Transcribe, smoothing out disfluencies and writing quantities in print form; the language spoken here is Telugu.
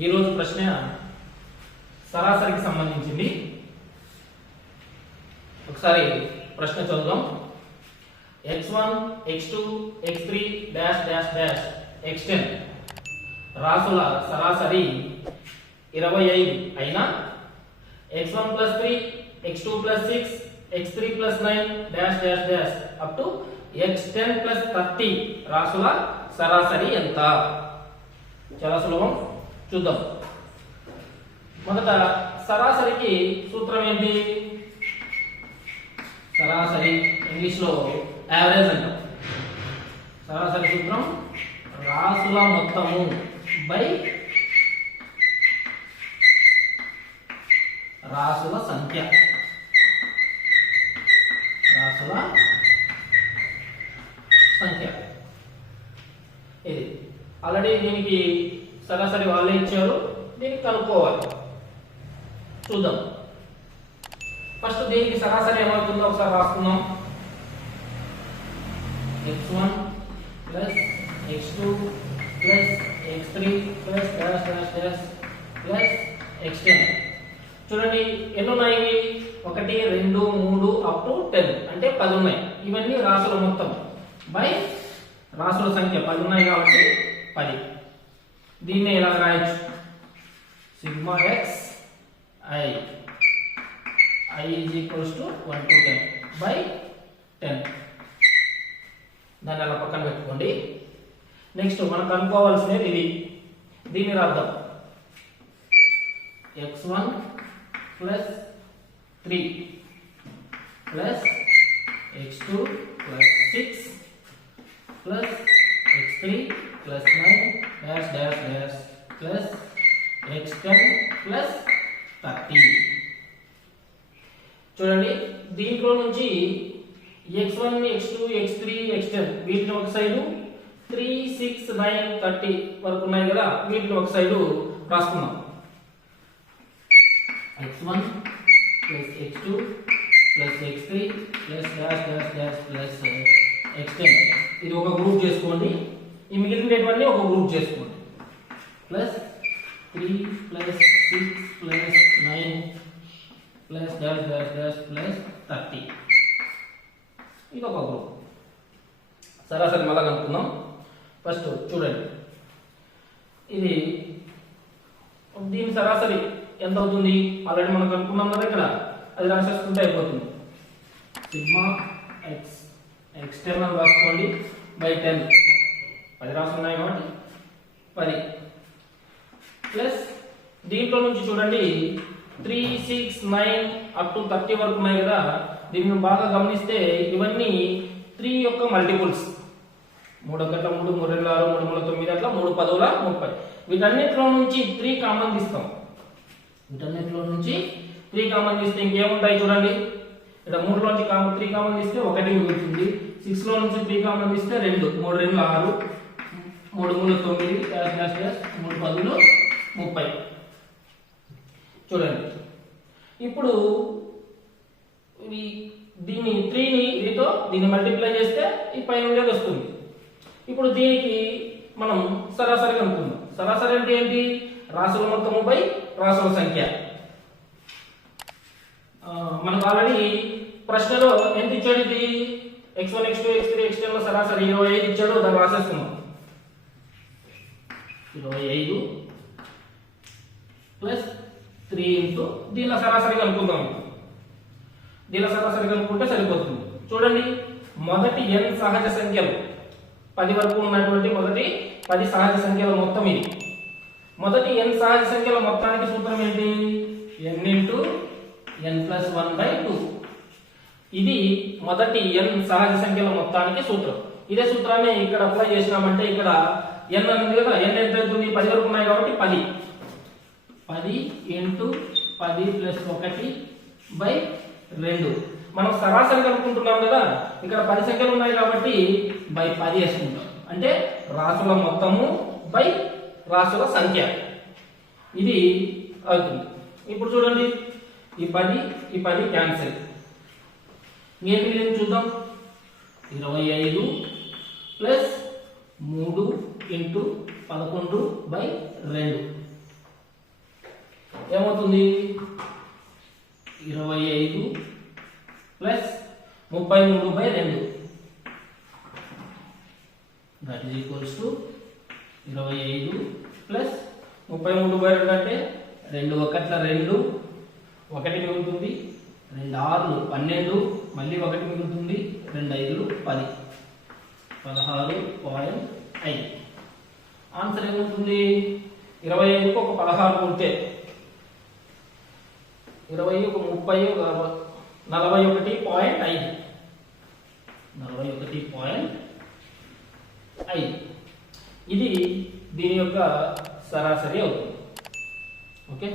ఈరోజు ప్రశ్న సరాసరికి సంబంధించింది. ఒకసారి ప్రశ్న చదువుదాం. x1 x2 x3 dash dash dash x10 రాసుల సరాసరి 25 అయినా x1 + 3 x2 + 6 x3 + 9 dash dash dash up to x10 + 30 రాసుల సరాసరి ఎంత? చాలా సులభం, చూద్దాం. మొదట సరాసరికి సూత్రం ఏంటి? సరాసరి ఇంగ్లీష్ లో యావరేజ్ అంటాం. సరాసరి సూత్రం రాసుల మొత్తము బై రాసుల సంఖ్య. రాసుల సంఖ్య ఇది ఆల్రెడీ దీనికి సరాసరి వాళ్ళే ఇచ్చారు, దీనికి కనుక్కోవాలి. చూద్దాం. ఫస్ట్ దీనికి సరాసరి ఏమవుతుందో ఒకసారి రాసుకుందాం. x1 + x2 + x3 + dash dash dash plus x10. చూడండి ఎన్ని ఉన్నాయి? 1 2 3 అప్ టు 10 అంటే 10 ఉన్నాయి. ఇవన్నీ రాసుల మొత్తం బై రాసుల సంఖ్య 10 ఉన్నాయి కాబట్టి 10. దీన్ని ఎలా రాయొచ్చు? Sigma x i = 1 to 10 by 10. దాన్ని అలా పక్కన పెట్టుకోండి. నెక్స్ట్ మనం కనుక్కోవాల్సినది ఇది. దీన్ని రాద్దాం. x1 + 3 + x2 + 6 + x3 + 9 dash dash dash plus x10 + 30. చూడండి దీంట్లో నుంచి x1 x2 x3 x10 వీటిని ఒక సైడు 3 6 9 30 వరకు ఉన్నాయి కదా, వీటిని ఒక సైడు రాసుకుందాం. x1 + x2 + x3 + dash dash dash plus x10 ఇది ఒక గ్రూప్ చేసుకోండి. ఈ మిగిలినవన్నీ ఒక గ్రూప్ చేసుకోండి. Plus 3 + 6 + 9 plus dash dash dash plus 30 ఇది ఒక గ్రూప్. సరాసరి మళ్ళా కనుక్కుందాం. ఫస్ట్ చూడండి, ఇది దీని సరాసరి ఎంత అవుతుంది? ఆల్రెడీ మనం కనుక్కున్నాం కదా, ఇక్కడ అది రాసేసుకుంటే అయిపోతుంది. సిగ్మా x ఎక్స్టర్నల్ రాసుకోండి బై 10 10 రాసున్నాయి కాబట్టి 10 ప్లస్ దీంట్లో నుంచి చూడండి 3 6 9 అప్ టు 30 వరకు ఉన్నాయి కదా, దీన్ని బాగా గమనిస్తే ఇవన్నీ 3 యొక్క మల్టిపుల్స్. 3 1 3 3 2 6 3 3 9 అట్లా 3 10 30. వీటన్నిటిలో నుంచి 3 కామన్ తీస్తాం. వీటన్నిటిలో నుంచి 3 కామన్ తీస్తే ఇంకేముంటాయి చూడండి. ఇక్కడ 3 లోంచి 3 కామన్ తీస్తే 1 మిగులుతుంది. 6 లో నుంచి 3 కామన్ తీస్తే 2 3 2 6 3 3 9 డాష్ డాష్ డాష్ 3 10 30. చూడండి ఇప్పుడు దీన్ని 3ని దీంతో దీన్ని మల్టిప్లై చేస్తే ఈ పైన ఉండేది వస్తుంది. ఇప్పుడు దీనికి మనం సరాసరి కనుక్కుందాం. సరాసరి అంటే ఏంటి? రాసుల మొత్తము బై రాసుల సంఖ్య. మనకు ఆల్రెడీ ప్రశ్నలో ఎంత ఇచ్చాడు? ఇది x1 x2 x3 x10 లో సరాసరి 25 ఇచ్చాడు. దాన్ని రాసేస్తున్నాం. 25 ప్లస్ 3 ఇంటూ దీనిలో సరాసరి కనుక్కుందాం. దీనిలో సరాసరి కనుక్కుంటే సరిపోతుంది. చూడండి మొదటి n సహజ సంఖ్యలు 10 వరకు ఉన్నటువంటి మొదటి 10 సహజ సంఖ్యల మొత్తం ఇది. మొదటి n సహజ సంఖ్యల మొత్తానికి సూత్రం ఏంటి? n into n + 1/2. ఇది మొదటి n సహజ సంఖ్యల మొత్తానికి సూత్రం. ఇదే సూత్రాన్ని ఇక్కడ అప్లై చేసినామంటే ఇక్కడ n ఉంది కదా, n ఎంత అవుతుంది? 10 వరకు ఉన్నాయి కాబట్టి 10 10 ఇంటూ 10 + 1/2. మనం సరాసరి కనుక్కుంటున్నాం కదా, ఇక్కడ 10 సంఖ్యలు ఉన్నాయి కాబట్టి బై 10 వేసుకుంటాం. అంటే రాసుల మొత్తము బై రాసుల సంఖ్య ఇది అవుతుంది. ఇప్పుడు చూడండి ఈ 10 క్యాన్సిల్. ఏం మిగిలింది చూద్దాం. 25 + 3 × 11/2 ఏమవుతుంది 25 plus 33/2 that is equals to 25 plus 33/2 అంటే 2 1 2 1 మిగులుతుంది, 2 6 12 మళ్ళీ 1 మిగులుతుంది, 2 5 10 16.5. ఆన్సర్ ఏమవుతుంది 25కు ఒక 16 ఉంటే 20 ఒక 30 ఒక 41.5 ఇది దీని యొక్క సరాసరి అవుతుంది. ఓకే.